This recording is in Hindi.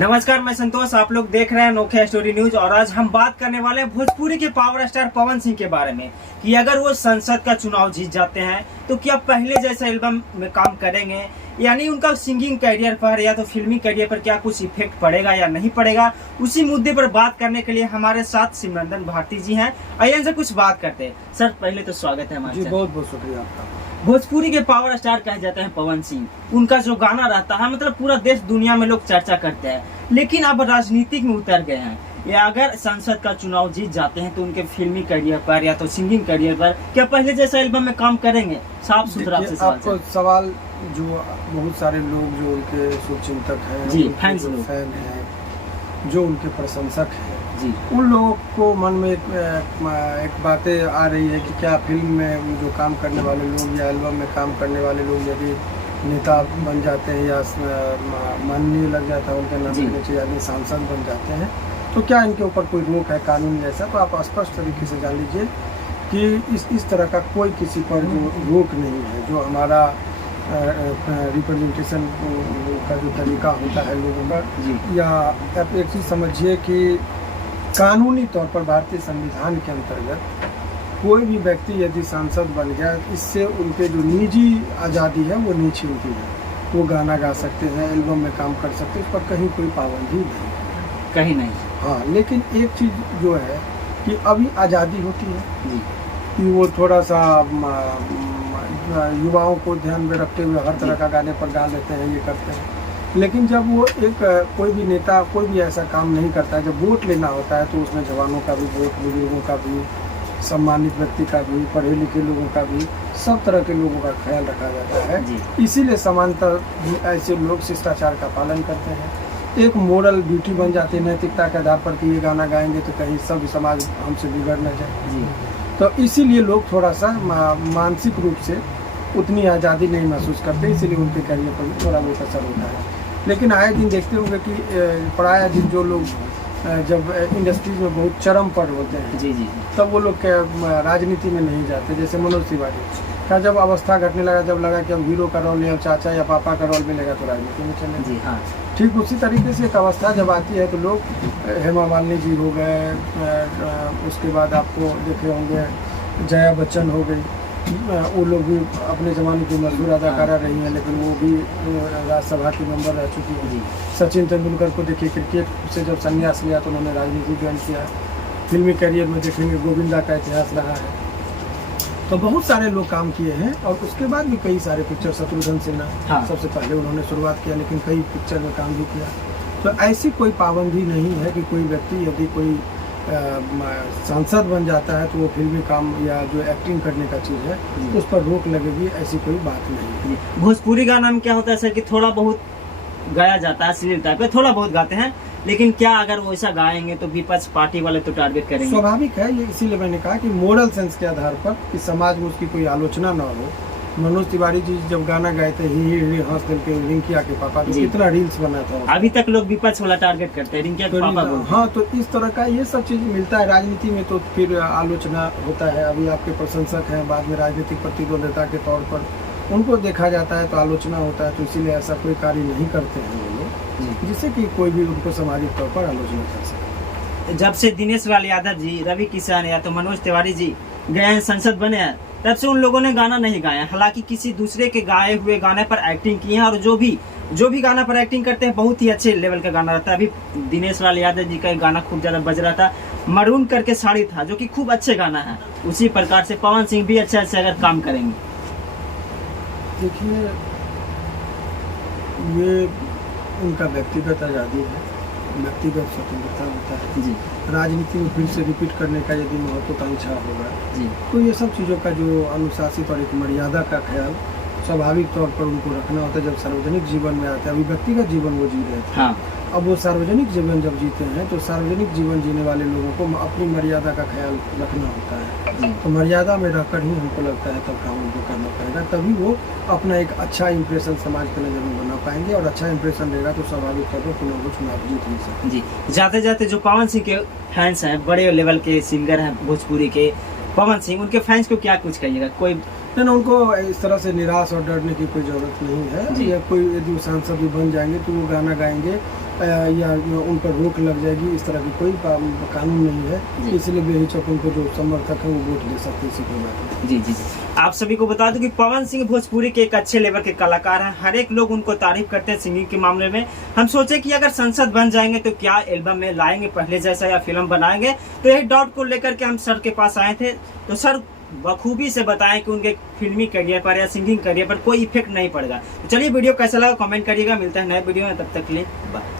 नमस्कार, मैं संतोष। आप लोग देख रहे हैं अनोखे स्टोरी न्यूज और आज हम बात करने वाले हैं भोजपुरी के पावर स्टार पवन सिंह के बारे में कि अगर वो संसद का चुनाव जीत जाते हैं तो क्या पहले जैसा एल्बम में काम करेंगे, यानी उनका सिंगिंग करियर पर या तो फिल्मी करियर पर क्या कुछ इफेक्ट पड़ेगा या नहीं पड़ेगा। उसी मुद्दे पर बात करने के लिए हमारे साथ सिमरन भारती जी हैं। आइए इनसे कुछ बात करते हैं। सर, पहले तो स्वागत है हमारे। बहुत बहुत शुक्रिया आपका। भोजपुरी के पावर स्टार कहे जाते हैं पवन सिंह। उनका जो गाना रहता है मतलब पूरा देश दुनिया में लोग चर्चा करते हैं, लेकिन अब राजनीतिक में उतर गए हैं। या अगर संसद का चुनाव जीत जाते हैं तो उनके फिल्मी करियर पर या तो सिंगिंग करियर पर क्या पहले जैसा एल्बम में काम करेंगे? साफ सुथरा आपको सवाल जो बहुत सारे लोग जो उनके शुभचिंतक हैं, जी, फैन हैं, जो उनके प्रशंसक हैं जी, उन लोगों को मन में एक बातें आ रही है कि क्या फिल्म में जो काम करने वाले लोग या एल्बम में काम करने वाले लोग यदि नेता बन जाते हैं या माननीय लग जाता है उनके नाम के नीचे, यानी सांसद बन जाते हैं, तो क्या इनके ऊपर कोई रोक है कानूनी ऐसा? तो आप स्पष्ट तरीके से जान लीजिए कि इस तरह का कोई किसी पर जो रोक नहीं है। जो हमारा रिप्रेजेंटेशन का जो तरीका होता है लोगों का, या आप एक चीज़ समझिए कि कानूनी तौर पर भारतीय संविधान के अंतर्गत कोई भी व्यक्ति यदि सांसद बन गया, इससे उनके जो निजी आज़ादी है वो नहीं छीनती है। वो गाना गा सकते हैं, एल्बम में काम कर सकते हैं, इस पर कहीं कोई पाबंदी नहीं, कहीं नहीं। हाँ, लेकिन एक चीज़ जो है कि अभी आज़ादी होती है जी, कि वो थोड़ा सा युवाओं को ध्यान में रखते हुए हर तरह का गाने पर गा लेते हैं, ये करते हैं। लेकिन जब वो कोई भी नेता कोई भी ऐसा काम नहीं करता है, जब वोट लेना होता है तो उसमें जवानों का भी वोट, बुजुर्गों का भी, सम्मानित व्यक्ति का भी, पढ़े लिखे लोगों का भी, सब तरह के लोगों का ख्याल रखा जाता है। इसीलिए समानता ऐसे लोग शिष्टाचार का पालन करते हैं, एक मोरल ड्यूटी बन जाती है नैतिकता के आधार पर कि ये गाना गाएंगे तो कहीं सब समाज हमसे बिगड़ न जाए। तो इसीलिए लोग थोड़ा सा मानसिक रूप से उतनी आज़ादी नहीं महसूस करते, इसीलिए उनके करियर पर भी थोड़ा बहुत असर होता है। लेकिन आए दिन देखते होंगे कि प्राय दिन जो लोग जब इंडस्ट्रीज में बहुत चरम पर होते हैं जी जी, तब वो लोग राजनीति में नहीं जाते। जैसे मनोज तिवारी का जब अवस्था घटने लगा, जब लगा कि अब हीरो का रोल नहीं, अब चाचा या पापा का रोल मिलेगा तो राजनीति में चले। जी हाँ, ठीक उसी तरीके से एक अवस्था जब आती है तो लोग हेमा मालिनी जी हो गए, उसके बाद आपको देखे होंगे जया बच्चन हो गई, वो लोग भी अपने ज़माने की मशहूर अदाकारा रही हैं, लेकिन वो भी राज्यसभा की मेंबर रह चुकी हैं। सचिन तेंदुलकर को देखिए, क्रिकेट से जब संन्यास लिया तो उन्होंने राजनीति ज्वाइन किया। फिल्मी करियर में देखेंगे गोविंदा का इतिहास रहा है। तो बहुत सारे लोग काम किए हैं और उसके बाद भी कई सारे पिक्चर, शत्रुघ्न सिन्हा सबसे पहले उन्होंने शुरुआत किया, लेकिन कई पिक्चर में काम भी किया। तो ऐसी कोई पाबंदी नहीं है कि कोई व्यक्ति यदि कोई सांसद बन जाता है तो वो फिल्मी काम या जो एक्टिंग करने का चीज़ है उस पर रोक लगेगी, ऐसी कोई बात नहीं। भोजपुरी गाना में क्या होता है सर कि थोड़ा बहुत गाया जाता है, अश्लील टाइप पे थोड़ा बहुत गाते हैं, लेकिन क्या अगर वो ऐसा गाएंगे तो विपक्ष पार्टी वाले तो टारगेट करेंगे? स्वाभाविक है ये, इसीलिए मैंने कहा कि मोरल सेंस के आधार पर कि समाज में उसकी कोई आलोचना ना हो। मनोज तिवारी जी जब गाना गाए थे ही हंस दिल के रिंकिया के पापा, तो कितना रील्स बना था। अभी तक लोग विपक्ष वाला टारगेट करते हैं, रिंकिया के पापा को। हाँ, तो इस तरह का ये सब चीज मिलता है राजनीति में, तो फिर आलोचना होता है। अभी आपके प्रशंसक हैं, बाद में राजनीतिक प्रतिद्वंदिता के तौर पर उनको देखा जाता है तो आलोचना होता है, तो इसीलिए ऐसा कोई कार्य नहीं करते हैं वो लोग जिससे कि कोई भी उनको सामाजिक तौर पर आलोचना कर सके। जब से दिनेश लाल यादव जी, रवि किशन या तो मनोज तिवारी जी गए हैं, संसद बने हैं, तब से उन लोगों ने गाना नहीं गाया। हालांकि किसी दूसरे के गाए हुए गाने पर एक्टिंग की है और जो भी गाना पर एक्टिंग करते हैं बहुत ही अच्छे लेवल का गाना रहता है। अभी दिनेश लाल यादव जी का गाना खूब ज्यादा बज रहा था, मरून करके साड़ी था, जो कि खूब अच्छे गाना है। उसी प्रकार से पवन सिंह भी अच्छे अगर काम करेंगे। देखिए, ये उनका व्यक्तिगत आज़ादी है, व्यक्तिगत स्वतंत्रता होता है जी। राजनीति में फिर से रिपीट करने का यदि महत्वाकांक्षा होगा जी, तो ये सब चीज़ों का जो अनुशासित और एक मर्यादा का ख्याल स्वाभाविक तौर पर उनको रखना होता है। जब सार्वजनिक जीवन में आते हैं, अभी व्यक्तिगत जीवन वो जी रहे थे, हाँ, अब वो सार्वजनिक जीवन जब जीते हैं तो सार्वजनिक जीवन जीने वाले लोगों को अपनी मर्यादा का ख्याल रखना होता है। तो मर्यादा में रहकर ही हमको लगता है तब काम उनको करना पड़ेगा, तभी वो अपना एक अच्छा इंप्रेशन समाज के नज़र में बना पाएंगे और अच्छा इंप्रेशन रहेगा तो स्वाभाविक तौर पर पुनः वो चुनाव जीत नहीं सकते जी। जाते जाते जो पवन सिंह के फैंस हैं, बड़े लेवल के सिंगर हैं भोजपुरी के, पवन सिंह, उनके फैंस को क्या कुछ कहिएगा? कोई नहीं, उनको इस तरह से निराश और डरने की कोई ज़रूरत नहीं है। या कोई यदि सांसद भी बन जाएंगे तो वो गाना गाएंगे या उन पर रोक लग जाएगी, इस तरह की कोई कानून नहीं है, इसलिए बेहिचक उनको जो समर्थक है वो वोट दे सकते हैं, इसी कोई बात नहीं। जी। आप सभी को बता दूं कि पवन सिंह भोजपुरी के एक अच्छे लेवल के कलाकार हैं, हर एक लोग उनको तारीफ करते हैं सिंगिंग के मामले में। हम सोचे कि अगर संसद बन जाएंगे तो क्या एल्बम में लाएंगे पहले जैसा या फिल्म बनाएंगे, तो यही डाउट को लेकर के हम सर के पास आए थे। तो सर बखूबी से बताएं कि उनके फिल्मी करियर पर या सिंगिंग करियर पर कोई इफेक्ट नहीं पड़ेगा। तो चलिए वीडियो कैसा लगा कमेंट करिएगा, मिलता है नए वीडियो में, तब तक के लिए बाय।